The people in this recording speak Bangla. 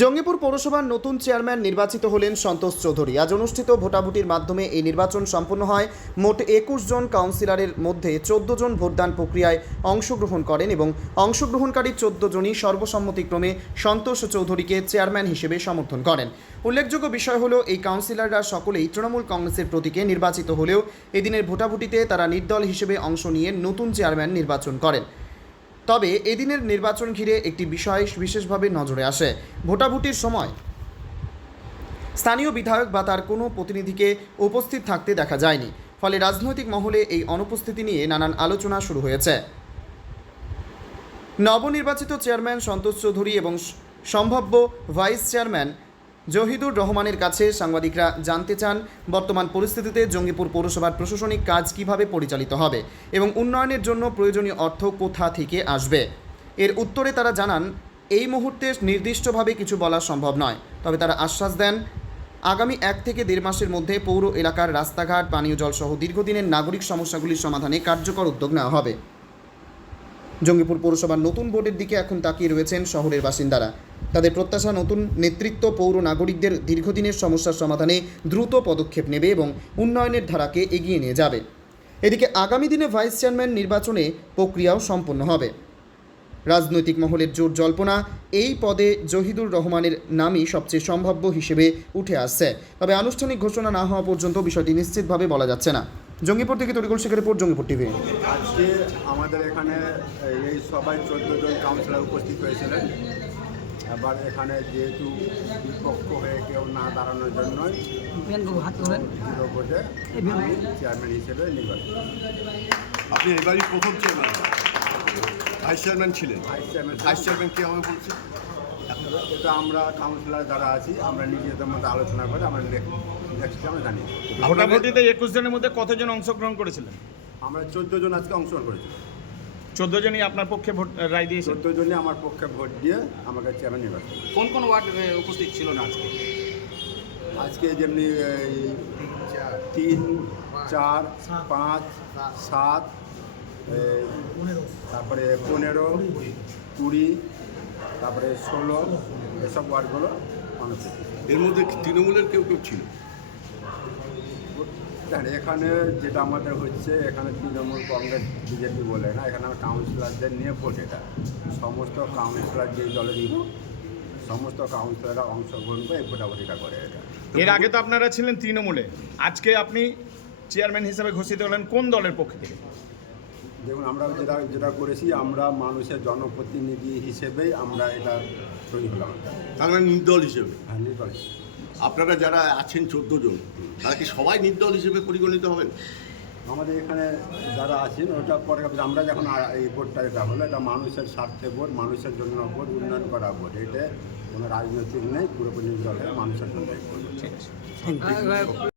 জঙ্গিপুর পৌরসভার নতুন চেয়ারম্যান নির্বাচিত হলেন সন্তোষ চৌধুরী। আজ অনুষ্ঠিত ভোটাভুটির মাধ্যমে এই নির্বাচন সম্পন্ন হয়। মোট 21 জন কাউন্সিলরের মধ্যে 14 জন ভোটদান প্রক্রিয়ায় অংশগ্রহণ করেন এবং অংশগ্রহণকারী 14 জনই সর্বসম্মতিক্রমে সন্তোষ চৌধুরীকে চেয়ারম্যান হিসেবে সমর্থন করেন। উল্লেখযোগ্য বিষয় হলো এই কাউন্সিলররা সকলেই তৃণমূল কংগ্রেসের প্রতীকে নির্বাচিত হলেও এদিনের ভোটাভুটিতে তারা নির্দল হিসেবে অংশ নিয়ে নতুন চেয়ারম্যান নির্বাচন করেন। তবে এদিনের নির্বাচন ঘিরে একটি বিষয় বিশেষভাবে নজরে আসে। ভোটাভুটির সময় স্থানীয় বিধায়ক বা তার কোনো প্রতিনিধিকে উপস্থিত থাকতে দেখা যায়নি, ফলে রাজনৈতিক মহলে এই অনুপস্থিতি নিয়ে নানান আলোচনা শুরু হয়েছে। নবনির্বাচিত চেয়ারম্যান সন্তোষ চৌধুরী এবং সম্ভাব্য ভাইস চেয়ারম্যান জহিদুর রহমানের কাছে সাংবাদিকরা জানতে চান বর্তমান পরিস্থিতিতে জঙ্গিপুর পৌরসভার প্রশাসনিক কাজ কিভাবে পরিচালিত হবে এবং উন্নয়নের জন্য প্রয়োজনীয় অর্থ কোথা থেকে আসবে। এর উত্তরে তারা জানান, এই মুহূর্তে নির্দিষ্টভাবে কিছু বলা সম্ভব নয়, তবে তারা আশ্বাস দেন আগামী 1 থেকে 1.5 মাসের মধ্যে পৌর এলাকার রাস্তাঘাট, পানীয় জল সহ দীর্ঘদিনের নাগরিক সমস্যাগুলির সমাধানে কার্যকর উদ্যোগ নেওয়া হবে। জঙ্গিপুর পৌরসভার নতুন বোর্ডের দিকে এখন তাকিয়ে রয়েছেন শহরের বাসিন্দারা। তাদের প্রত্যাশা, নতুন নেতৃত্ব পৌর নাগরিকদের দীর্ঘদিনের সমস্যার সমাধানে দ্রুত পদক্ষেপ নেবে এবং উন্নয়নের ধারাকে এগিয়ে নিয়ে যাবে। এদিকে আগামী দিনে ভাইস চেয়ারম্যান নির্বাচনে প্রক্রিয়াও সম্পন্ন হবে। রাজনৈতিক মহলের জোর জল্পনা এই পদে জহিদুর রহমানের নামই সবচেয়ে সম্ভাব্য হিসেবে উঠে আসছে, তবে আনুষ্ঠানিক ঘোষণা না হওয়া পর্যন্ত বিষয়টি নিশ্চিতভাবে বলা যাচ্ছে না। জঙ্গিপুর থেকে তরিকুল শেখের রিপোর্ট, জঙ্গিপুর টিভি। আজকে আমাদের এখানে এই সবাই 14 জন কাউন্সিলর উপস্থিত হয়েছিলেন। এবার এখানে যেহেতু বিপক্ষ হয়ে কেউ না দাঁড়ানোর জন্যই জিরো ভোটে চেয়ারম্যান হিসেবে নির্বাচিত। আপনি এবারই প্রথম চেয়ারম্যান, ভাইস চেয়ারম্যান ছিলেন। ভাইস চেয়ারম্যান কী হবে বলছেন? এটা আমরা কাউন্সিলর যারা আছি আমরা নিজেদের মধ্যে আলোচনা করে আমরা নেক্সট আমরা জানি। ভোটাভুটিতে 21 জনের মধ্যে কতজন অংশগ্রহণ করেছিলেন? আমরা 14 জন আজকে অংশগ্রহণ করেছি। 14 জনই আপনার পক্ষে ভোট রায় দিয়েছেন? 14 জনই আমার পক্ষে ভোট দিয়ে আমাকে চেয়ারম্যান নির্বাচন। কোন কোন ওয়ার্ড উপস্থিত ছিল না আজকে? আজকে যেমনি 3, 4, 5, 7, তারপরে 15, 20, তারপরে 16 এসব ওয়ার্ডগুলো অনুষ্ঠিত। এর মধ্যে তৃণমূলের কেউ কেউ ছিল? এখানে যেটা আমাদের হচ্ছে, এখানে তৃণমূল, কংগ্রেস, বিজেপি বলে না, এখানে কাউন্সিলরদের নিয়ে ভোট। এটা সমস্ত কাউন্সিলর যেই দলেরই হোক সমস্ত কাউন্সিলররা অংশগ্রহণ করে এই ভোটাভুটিটা করে। এটা এর আগে তো আপনারা ছিলেন তৃণমূলে, আজকে আপনি চেয়ারম্যান হিসেবে ঘোষিত হলেন কোন দলের পক্ষ থেকে? দেখুন, আমরা যেটা করেছি, আমরা মানুষের জনপ্রতিনিধি হিসেবেই আমরা এটা তৈরি হলাম। তার মানে নির্দল হিসেবে? হ্যাঁ, নির্দল। আপনারা যারা আছেন 14 জন, তারা কি সবাই নির্দল হিসেবে পরিগণিত হবেন? আমাদের এখানে যারা আছেন ওটা পরে আমরা যখন এই ভোটটা এটা হলো, এটা মানুষের স্বার্থে ভোট, মানুষের জন্য ভোট, উন্নয়ন করা ভোট। এটা কোনো রাজনৈতিক নেই, পুরোপুরি নির্দল হয়ে মানুষের জন্য ভোট।